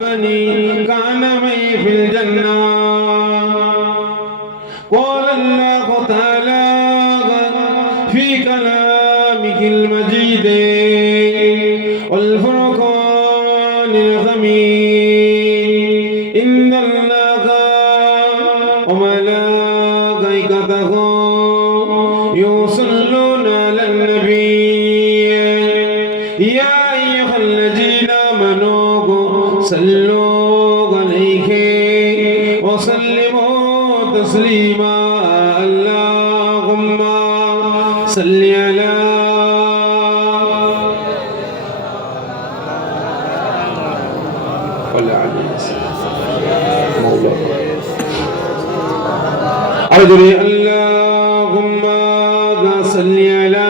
كان معي في الجنة. قال الله تعالى في كلامه المجيد والفرقان الحميد إن الله وملائكته يصلون على النبي يا أيها الذين آمنوا صلوا عليه وسلموا تسليما اللهم صل على أدري اللهم صل على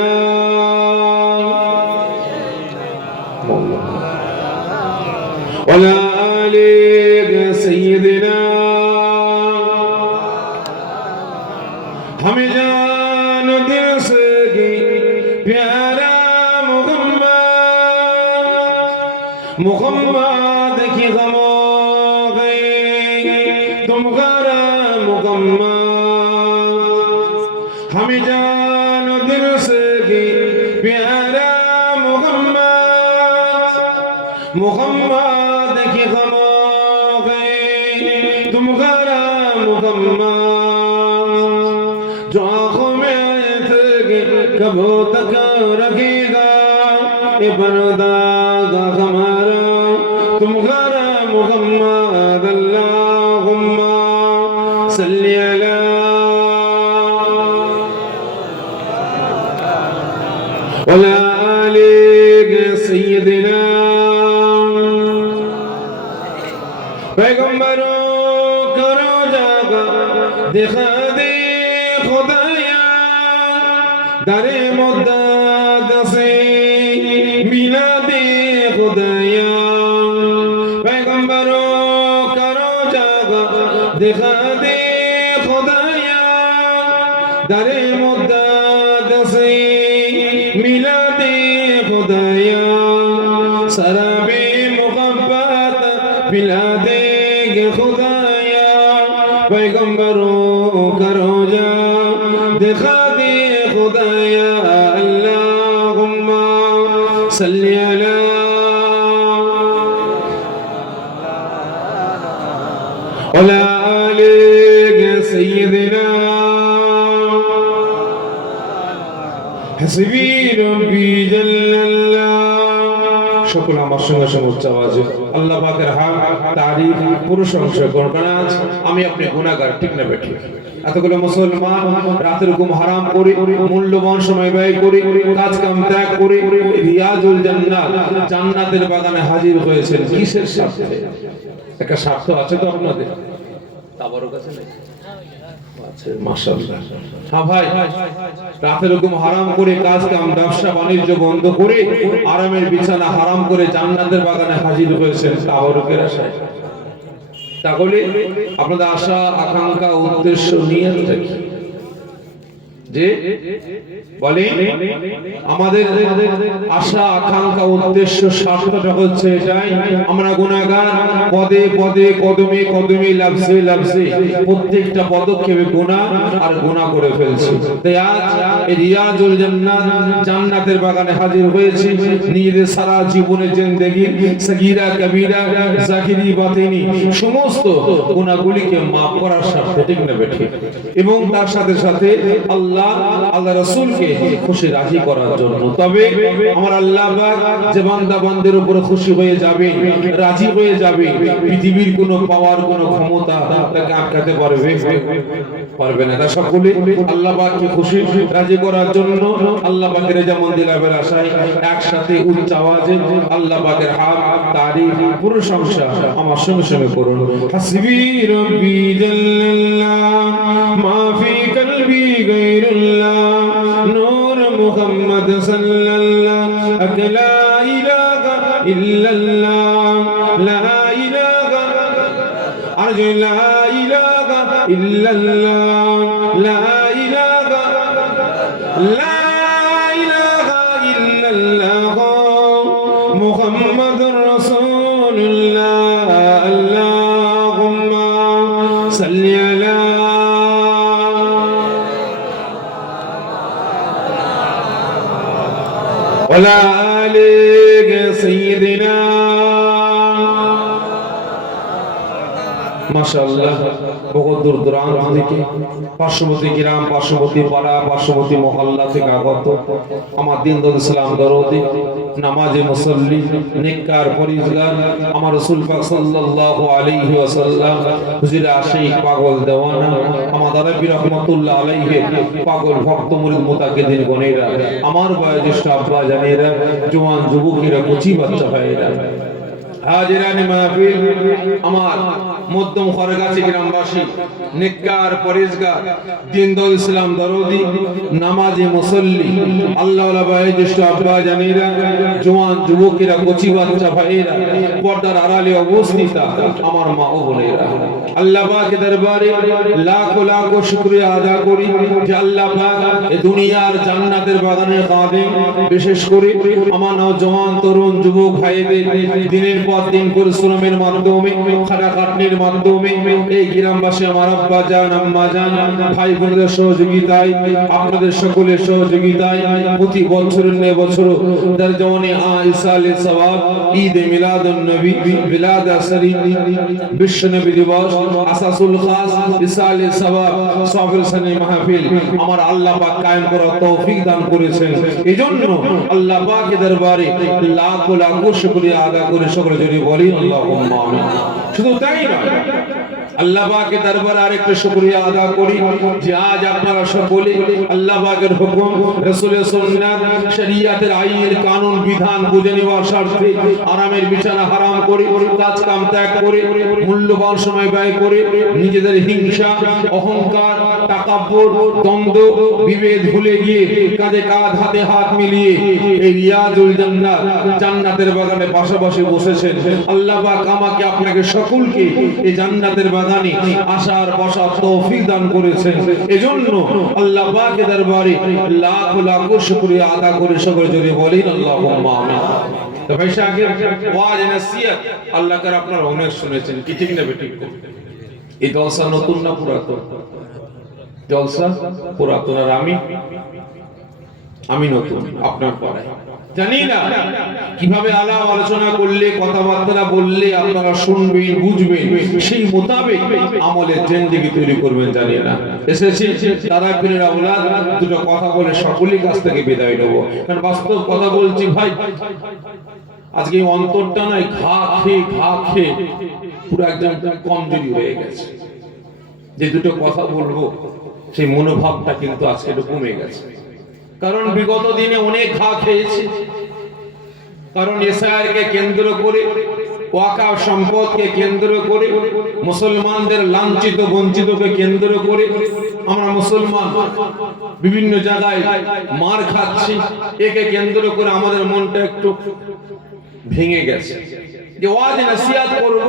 وعلى آل سيدنا हमें जान दिल से प्यारा मुहम्मद की गमो गए तुम गरा मुहम्मद हमें जान दिल से प्यारा मुहम्मद की गमो गए तुम गरा मुहम्मद जो आँखों में कब तक रखेगा ये पर्दा हमारा तुम गरा मुहम्मद अल्लाहुम्मा सल्ली अला वला आली सय्यदिना पैगंबरों करो जागा दिखा दे खुदाया दरे मुद्दत से मिला दे खुदाया पैगंबरों करो जागा दिखा दे खुदाया दरे मुद्दत से मिला दे खुदाया शराबे मोहब्बत पिला देंगे खुदाया पैगंबरों करो जा दिखा दे खुदाया अल्लाहुम्मा सल्ली अला वला आली सय्यदिना हस्बी रब्बी जल्लल्लाह সকল আমার সঙ্গে সঙ্গে উচ্চ আওয়াজে আল্লাহ পাকের হামদ তারিফ প্রশংসা করবেন। আমি আপনি গুনাহগার, ঠিক না বেঠিক? এতগুলো মুসলমান রাতের ঘুম হারাম করে মূল্যবান সময় ব্যয় করে কাজ কাম ত্যাগ করে রিয়াজুল জান্নাত জান্নাতের বাগানে হাজির হয়েছেন কিসের স্বার্থে? একটা স্বার্থ আছে তো আপনাদের, তাবারক আছে না? আছে মাশাআল্লাহ। হ্যাঁ ভাই, রাতের ঘুম হারাম করে কাজ কাম ব্যবসা বাণিজ্য বন্ধ করে আরামের বিছানা হারাম করে জান্নাতের বাগানে হাজির হয়েছেন তাবারকের আশায়। তাহলে আপনাদের আশা আকাঙ্ক্ষা উদ্দেশ্য নিয়ত কি? যে বলে আমাদের আশা আকাঙ্ক্ষা উদ্দেশ্য স্বার্থটা হচ্ছে এটাই, আমরা গুনাহগার, পদে পদে কদমে কদমে লাফজে লাফজে প্রত্যেকটা পদক্ষেপে গুনাহ আর গুনাহ করে ফেলছি। তাই আজ এই রিয়াজুল জান্নাত জান্নাতের বাগানে হাজির হয়েছি নিজেদের সারা জীবনের জিন্দেগি সগীরা কবিরা জাহিরি বাতিনি সমস্ত গুনাহগুলিকে maaf করার স্বার্থে, ঠিক না বেঠিক? এবং তার সাথে সাথে আল্লাহ রাসূলকে খুশি রাজি করার জন্য। তবে আমার আল্লাহ পাক যে বান্দা বান্দের উপর খুশি হয়ে যাবে, রাজি হয়ে যাবে, পৃথিবীর কোনো পাওয়ার কোনো ক্ষমতা তাকে আটকাতে পারবে না। তাই সকলে আল্লাহ পাককে খুশি রাজি করার জন্য আল্লাহ পাকের রেজামন্দি লাভের আশায় একসাথে উচ্চ আওয়াজে আল্লাহ পাকের হামদ তারিফ প্রশংসা আমার সঙ্গে সঙ্গে করুন। হাসবি রব্বি জাল্লাল্লাহ মা ফি কলবি গায়রুল্লাহ নূর মুহাম্মদ সাল্লাল্লাহু লা ইলাহা ইল্লাল্লাহ লা ইলাহা আরজু লা ইলাহা ইল্লাল্লাহ লা ইলাহা লা ইলাহা ইল্লাল্লাহ মুহাম্মাদুর রাসূলুল্লাহ وعلى آل سيدنا মাশাআল্লাহ। বহু দূর দূরান্ত থেকে পার্শ্ববর্তী গ্রাম, পার্শ্ববর্তী পাড়া, পার্শ্ববর্তী মহল্লা থেকে আগত আমার দ্বীন ইসলাম দরদি, নামাজি মুসল্লি, নেককার পরিজগার, আমার রাসূল পাক সাল্লাল্লাহু আলাইহি ওয়াসাল্লাম হুজুর আশিক পাগল দেওয়ানা, আমার দাদাবি রহমাতুল্লাহ আলাইহি পাগল ভক্ত মুরিদ মুতাকিদিন গণেরা, আমার বয়োজ্যেষ্ঠ আব্বা জানেরা, জওয়ান যুবকেরা, কচি বাচ্চা ভাইয়েরা, হাজিরানি মাহফিল, আমার মধ্যম খরগাছি গ্রামবাসী, নেককার পরেজগার, দ্বীন ইসলাম দরদি, নামাজি মুসল্লি, আল্লাহওয়ালা বয়োজ্যেষ্ঠ আব্বা জানেরা, জওয়ান যুবকেরা, কচি বাচ্চা ভাইয়েরা, পর্দার আড়ালে অবস্থিত আমার মা ও বোনেরা, আল্লাহ পাকের দরবারে লাখো লাখো শুকরিয়া আদা করি যে আল্লাহ পাক এই দুনিয়ার জান্নাতের বাগানের খাদেম, বিশেষ করে আমার নওজওয়ান তরুণ যুবক ভাইদের দিনের পর দিন পরিশ্রমের মাধ্যমে, খাটাখাটনির মাধ্যমে এই গ্রামবাসী আমার আব্বা জান, আম্মা জান, ভাই বোনদের সহযোগিতায়, আপনাদের সকলের সহযোগিতায় প্রতি বছরের ন্যায় বছর দরজাওয়ানে ইসালে সওয়াব, ঈদ মিলাদুন নবী, মিলাদ আসরি, বিশ্ব নবী দিবস, আসাসুল খাস, ইসালে সওয়াব, সফর সানি মাহফিল আমার আল্লাহ পাক কায়েম করার তৌফিক দান করেছেন। এজন্য আল্লাহ পাকের দরবারে লাখো লাখো শুকরিয়া আদা করে সকলে যদি বলি আল্লাহুম্মা আমিন। শুধু তাই না, আল্লাহ পাকের দরবারে আরেকটা শুকরিয়া আদা করি যে আজ আপনারা সকলে আল্লাহ পাকের হুকুম, রাসূলের সুন্নাত, শরীয়তের আইন কানুন বিধান বুঝে নেওয়ার স্বার্থে আরামের বিছানা হারাম করে, কাজ কাম ত্যাগ করে, মূল্যবান সময় ব্যয় করে, নিজেদের হিংসা, অহংকার, তাকাব্বুর, দ্বন্দ্ব, বিভেদ ভুলে গিয়ে কাঁধে কাঁধ, হাতে হাত মিলিয়ে এই রিয়াজুল জান্নাত, জান্নাতের বাগানে পাশাপাশি বসেছেন। আল্লাহ পাক আমাকে আপনাকে সকলকে এই জান্নাতের বাগানে আসার বসার তৌফিক দান করেছেন। এজন্য আল্লাহ পাকের দরবারে লাখো লাখো শুকরিয়া আদা করে সকলে যদি বলেন আল্লাহুম্মা আমিন। তো ভাই সাহেব, ওয়াজ নসিহত আল্লাহ করে আপনারা অনেক শুনেছেন, কি ঠিক না বেঠিক? এই জলসা নতুন না পুরাতন? জলসা পুরাতন, আর আমি নতুন আপনার পরে। জানি না কিভাবে আলাপ আলোচনা করলে, কথাবার্তা বললে আপনারা শুনবেন, বুঝবেন, সেই মোতাবেক আমলের জিন্দেগি তৈরি করবেন। জানি না এসেছি তারা পীরের আওলাদ, দুটো কথা বলে সকলের কাছ থেকে বিদায় নেব, কারণ বাস্তব কথা বলছি ভাই। আজকে অন্তরটা নাই ঘা খেয়ে পুরো একদম কমজোরি হয়ে গেছে। যে দুটো কথা বলবো সেই মনোভাবটা কিন্তু আজকে একটু কমে গেছে, কারণ বিগত দিনে অনেক ঘা খেয়েছে। কারণ এসআইআরকে কেন্দ্র করে, ওয়াকাফ সম্পদকে কেন্দ্র করে, মুসলমানদের লাঞ্ছিত বঞ্চিতকে কেন্দ্র করে আমরা মুসলমান বিভিন্ন জায়গায় মার খাচ্ছি। একে কেন্দ্র করে আমাদের মনটা একটু ভেঙে গেছে। যে ওয়াজ নসিহত করব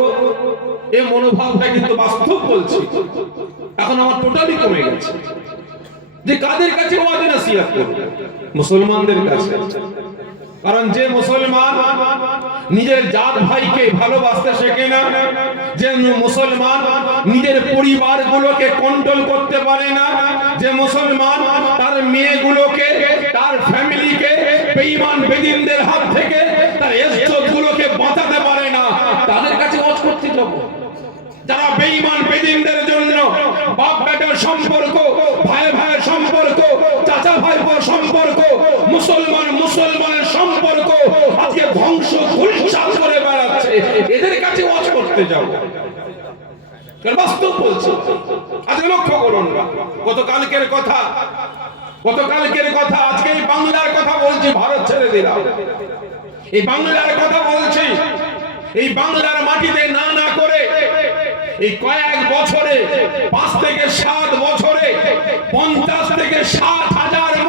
এই মনোভাবটা কিন্তু বাস্তব বলছি এখন আমার টোটালি কমে গেছে। যে কাদের কাছে ওয়াজ নসিহত করব? মুসলমানদের কাছে। কারণ যে মুসলমান নিজের জাত ভাইকে ভালোবাসতে শেখে না, যে মুসলমান নিজের পরিবারগুলোকে কন্ট্রোল করতে পারে না, যে মুসলমান তার মেয়েগুলোকে, তার ফ্যামিলিকে বেঈমান বেদিনদের হাত থেকে তার ইজ্জতগুলোকে বাঁচাতে পারে না, তাদের কাছে ওয়াজ করতে যাব। যারা বেঈমান বেদিনদের জন্য বাপ বেটার সম্পর্ক, ভাই ভাইয়ের সম্পর্ক, চাচা ভাইপোর সম্পর্ক, মুসলমানের সম্পর্ক আজকে ধ্বংস ধূলিসাৎ করে বেড়াচ্ছে, এদের কাছে ওয়াজ করতে যাও। বাস্তব বলছি। আজকে লক্ষ্য করুন, গতকালকের কথা, আজকে এই বাংলার কথা বলছি, ভারত ছেড়ে দিলাম, এই বাংলার কথা বলছি। এই বাংলার মাটিতে না করে এই কয়েক বছরে 5 থেকে 7 বছরে 50 থেকে 60 হাজার